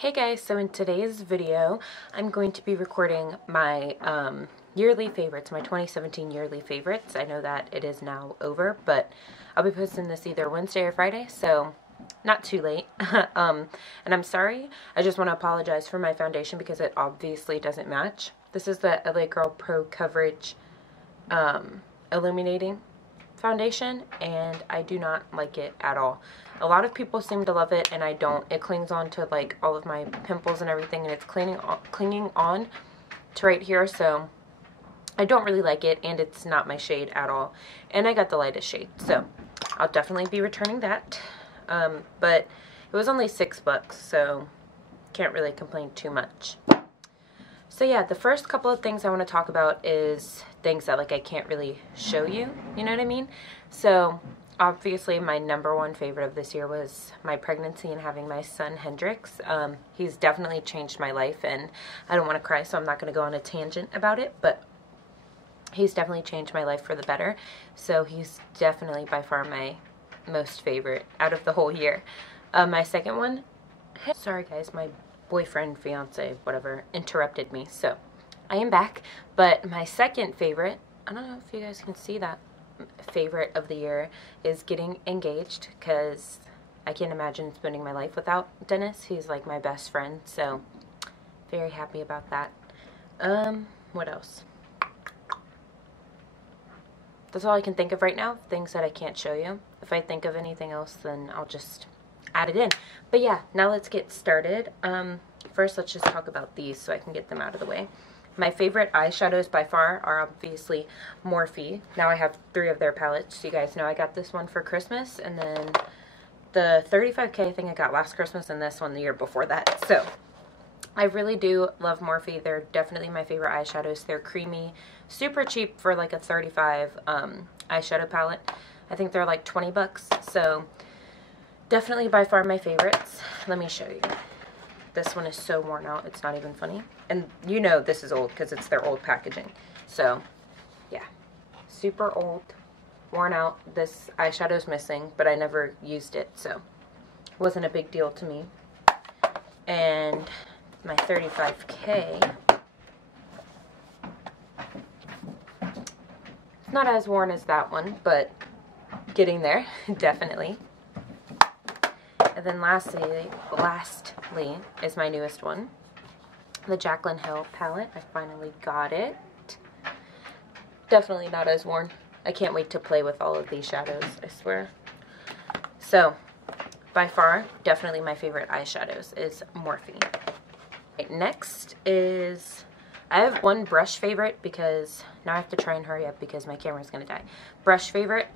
Hey guys, so in today's video, I'm going to be recording my yearly favorites, my 2017 yearly favorites. I know that it is now over, but I'll be posting this either Wednesday or Friday, so not too late. And I'm sorry, I just want to apologize for my foundation because it obviously doesn't match. This is the LA Girl Pro Coverage Illuminating foundation, and I do not like it at all. A lot of people seem to love it, and I don't. It clings on to like all of my pimples and everything, and it's clinging on to right here, so I don't really like it, and it's not my shade at all. And I got the lightest shade, so I'll definitely be returning that. But it was only $6, so can't really complain too much. So yeah, the first couple of things I want to talk about is things that like I can't really show you, you know what I mean? So obviously my #1 favorite of this year was my pregnancy and having my son Hendrix. He's definitely changed my life, and I don't want to cry, so I'm not going to go on a tangent about it, but he's definitely changed my life for the better. So he's definitely by far my most favorite out of the whole year. My second one, sorry guys, my boyfriend, fiance, whatever, interrupted me, so I am back. But my second favorite, I don't know if you guys can see that, favorite of the year is getting engaged, because I can't imagine spending my life without Dennis. He's like my best friend, so very happy about that. What else? That's all I can think of right now, things that I can't show you. If I think of anything else, then I'll just add it in. But yeah, now let's get started. First, let's just talk about these so I can get them out of the way. My favorite eyeshadows by far are obviously Morphe. Now I have 3 of their palettes. So you guys know I got this one for Christmas, and then the 35K thing I got last Christmas, and this one the year before that. So I really do love Morphe. They're definitely my favorite eyeshadows. They're creamy, super cheap for like a 35 eyeshadow palette. I think they're like $20, so definitely by far my favorites. Let me show you. This one is so worn out, it's not even funny. And you know this is old because it's their old packaging. So yeah, super old, worn out. This eyeshadow's missing, but I never used it, so it wasn't a big deal to me. And my 35K, it's not as worn as that one, but getting there, definitely. And then lastly is my newest one, the Jaclyn Hill palette. I finally got it. Definitely not as worn. I can't wait to play with all of these shadows, I swear. So, by far, definitely my favorite eyeshadows is Morphe. Right, next is, I have one brush favorite because now I have to try and hurry up because my camera's gonna die. Brush favorite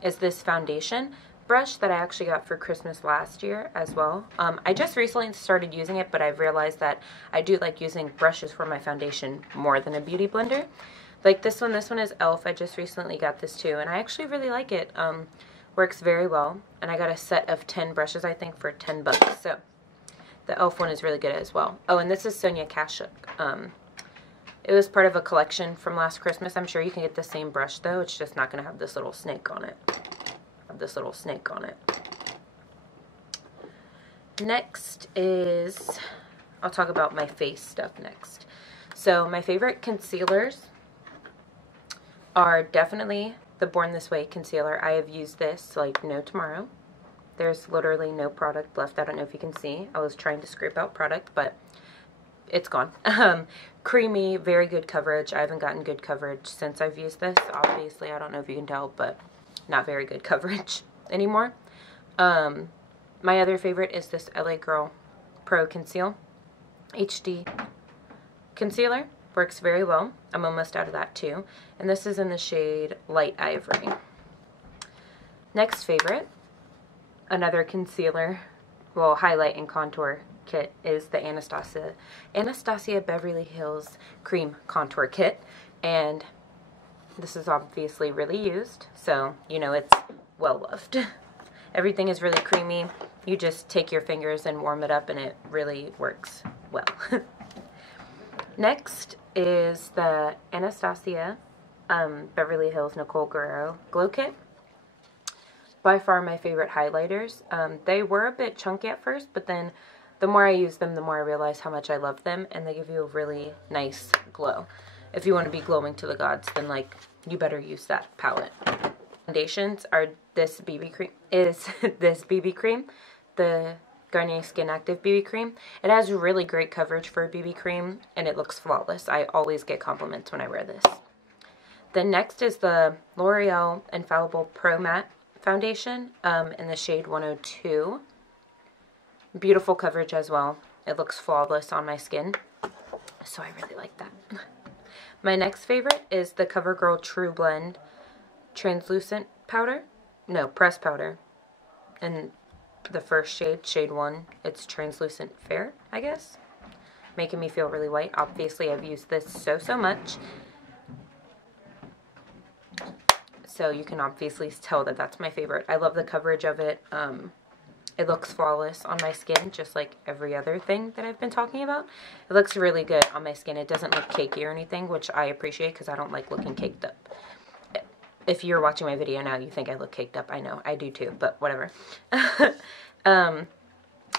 is this foundation brush that I actually got for Christmas last year as well. I just recently started using it, but I've realized that I do like using brushes for my foundation more than a beauty blender. Like this one is e.l.f. I just recently got this too, and I actually really like it. Works very well, and I got a set of 10 brushes, I think, for $10. So the e.l.f. one is really good as well. Oh, and this is Sonia Kashuk. It was part of a collection from last Christmas. I'm sure you can get the same brush though. It's just not going to have this little snake on it. Next is, I'll talk about my face stuff next. So my favorite concealers are definitely the Born This Way concealer. I have used this like no tomorrow. There's literally no product left. I don't know if you can see. I was trying to scrape out product, but it's gone. Creamy, very good coverage. I haven't gotten good coverage since I've used this. Obviously, I don't know if you can tell, but not very good coverage anymore. My other favorite is this LA Girl Pro Conceal HD concealer. Works very well. I'm almost out of that too. And this is in the shade Light Ivory. Next favorite, another concealer, well, highlight and contour kit, is the Anastasia Beverly Hills Cream Contour Kit. And this is obviously really used, so you know it's well loved. Everything is really creamy. You just take your fingers and warm it up, and it really works well. Next is the Anastasia Beverly Hills Nicole Guerrero Glow Kit. By far my favorite highlighters. They were a bit chunky at first, but then the more I use them, the more I realize how much I love them, and they give you a really nice glow. If you want to be glowing to the gods, then like you better use that palette. Foundations are this BB cream, this BB cream, the Garnier Skin Active BB cream. It has really great coverage for a BB cream, and it looks flawless. I always get compliments when I wear this. Then next is the L'Oreal Infallible Pro Matte Foundation in the shade 102. Beautiful coverage as well. It looks flawless on my skin, so I really like that. My next favorite is the CoverGirl True Blend Translucent Powder. No, Press Powder. And the first shade, shade 1, it's Translucent Fair, I guess. Making me feel really white. Obviously, I've used this so much. So you can obviously tell that that's my favorite. I love the coverage of it. It looks flawless on my skin, just like every other thing that I've been talking about. It looks really good on my skin. It doesn't look cakey or anything, which I appreciate because I don't like looking caked up. If you're watching my video now, you think I look caked up. I know, I do too, but whatever.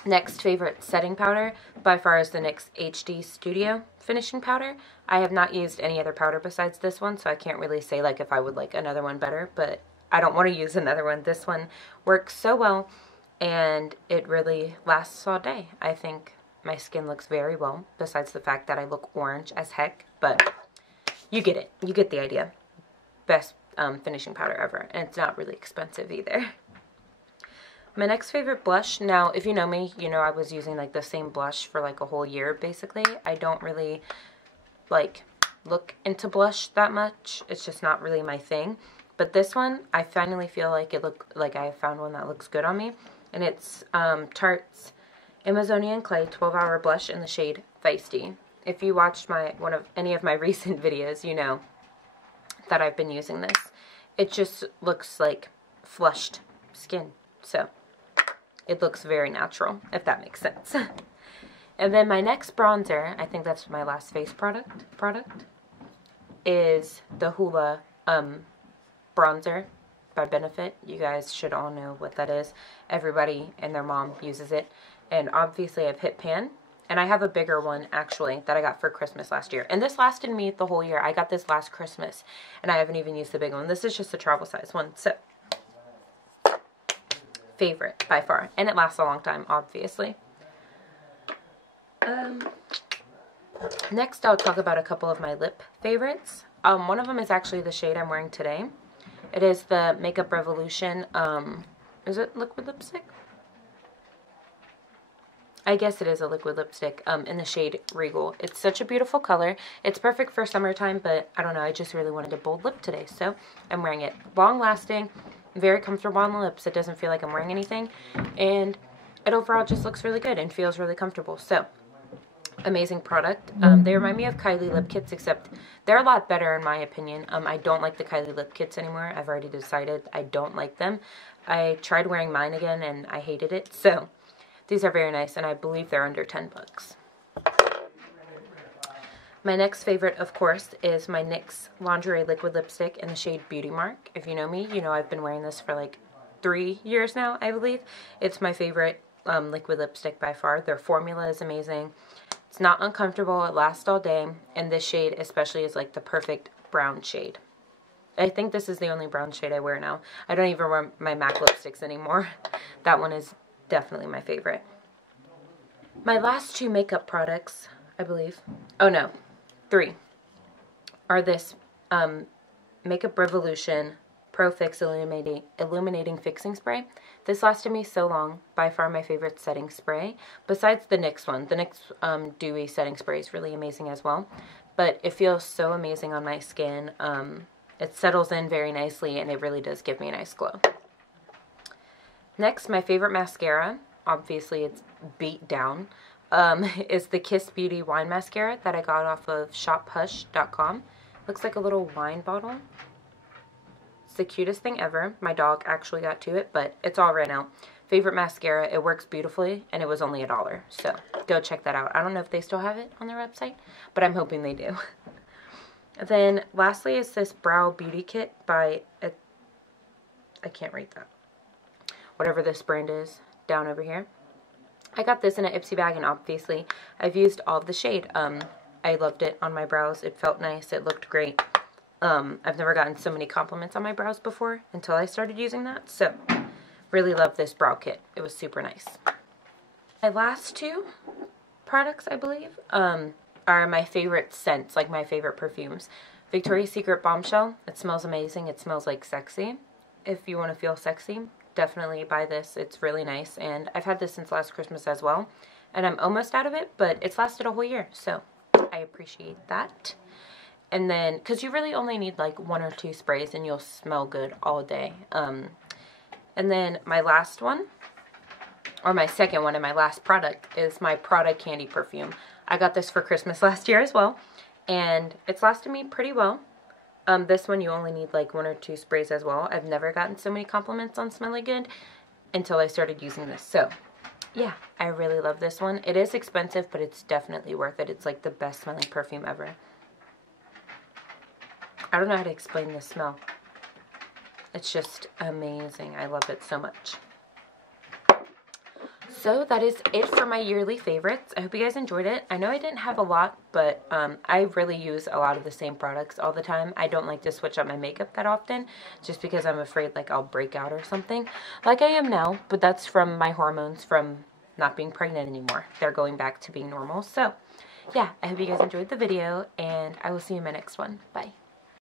Next favorite setting powder by far is the NYX HD Studio Finishing Powder. I have not used any other powder besides this one, so I can't really say like if I would like another one better, but I don't want to use another one. This one works so well, and it really lasts all day. I think my skin looks very well, besides the fact that I look orange as heck, but you get it. You get the idea. Best finishing powder ever, and it's not really expensive either. My next favorite blush, now if you know me, you know I was using like the same blush for like a whole year basically. I don't really like look into blush that much. It's just not really my thing. But this one, I finally feel like I found one that looks good on me, and it's Tarte's Amazonian Clay 12-Hour Blush in the shade Feisty. If you watched any of my recent videos, you know that I've been using this. It just looks like flushed skin, so it looks very natural, if that makes sense. And then my next bronzer, I think that's my last face product, is the Hoola bronzer by Benefit. You guys should all know what that is. Everybody and their mom uses it. And obviously I've hit pan. And I have a bigger one, actually, that I got for Christmas last year. And this lasted me the whole year. I got this last Christmas, and I haven't even used the big one. This is just a travel size one. So, favorite, by far. And it lasts a long time, obviously. Next, I'll talk about a couple of my lip favorites. One of them is actually the shade I'm wearing today. It is the Makeup Revolution, is it liquid lipstick? I guess it is a liquid lipstick in the shade Regal. It's such a beautiful color. It's perfect for summertime, but I don't know, I just really wanted a bold lip today, so I'm wearing it. Long lasting, very comfortable on the lips. It doesn't feel like I'm wearing anything, and it overall just looks really good and feels really comfortable. So, amazing product. They remind me of Kylie lip kits, except they're a lot better in my opinion. I don't like the Kylie lip kits anymore. I've already decided I don't like them. I tried wearing mine again, and I hated it, so these are very nice, and I believe they're under 10 bucks. My next favorite, of course, is my NYX Lingerie Liquid Lipstick in the shade Beauty Mark. If you know me, you know I've been wearing this for like 3 years now, I believe. It's my favorite liquid lipstick by far. Their formula is amazing. It's not uncomfortable. It lasts all day, and this shade especially is like the perfect brown shade. I think this is the only brown shade I wear now. I don't even wear my MAC lipsticks anymore. That one is definitely my favorite. My last 2 makeup products, I believe, oh no, 3, are this Makeup Revolution Pro Fix Illuminating Fixing Spray. This lasted me so long. By far my favorite setting spray, besides the NYX one. The NYX Dewy Setting Spray is really amazing as well, but it feels so amazing on my skin. It settles in very nicely, and it really does give me a nice glow. Next, my favorite mascara, obviously it's beat down, is the Kiss Beauty Wine Mascara that I got off of shophush.com. Looks like a little wine bottle. It's the cutest thing ever. My dog actually got to it, but it's all ran out. Favorite mascara. It works beautifully, and it was only $1, so go check that out. I don't know if they still have it on their website, but I'm hoping they do. Then, lastly, is this Brow Beauty Kit by, I can't read that, whatever this brand is, down over here. I got this in an Ipsy bag, and obviously I've used all of the shade. I loved it on my brows. It felt nice. It looked great. I've never gotten so many compliments on my brows before until I started using that. So, really love this brow kit. It was super nice. My last two products, I believe, are my favorite scents, like my favorite perfumes. Victoria's Secret Bombshell. It smells amazing. It smells like sexy. If you want to feel sexy, definitely buy this. It's really nice, and I've had this since last Christmas as well, and I'm almost out of it, but it's lasted a whole year, so I appreciate that. And then, because you really only need like 1 or 2 sprays and you'll smell good all day. And then my last one, or my second one and my last product, is my Prada Candy Perfume. I got this for Christmas last year as well, and it's lasted me pretty well. This one you only need like 1 or 2 sprays as well. I've never gotten so many compliments on smelling good until I started using this. So, yeah, I really love this one. It is expensive, but it's definitely worth it. It's like the best smelling perfume ever. I don't know how to explain this smell. It's just amazing. I love it so much. So that is it for my yearly favorites. I hope you guys enjoyed it. I know I didn't have a lot, but I really use a lot of the same products all the time. I don't like to switch up my makeup that often, just because I'm afraid like I'll break out or something, like I am now, but that's from my hormones from not being pregnant anymore. They're going back to being normal. So yeah, I hope you guys enjoyed the video, and I will see you in my next one. Bye.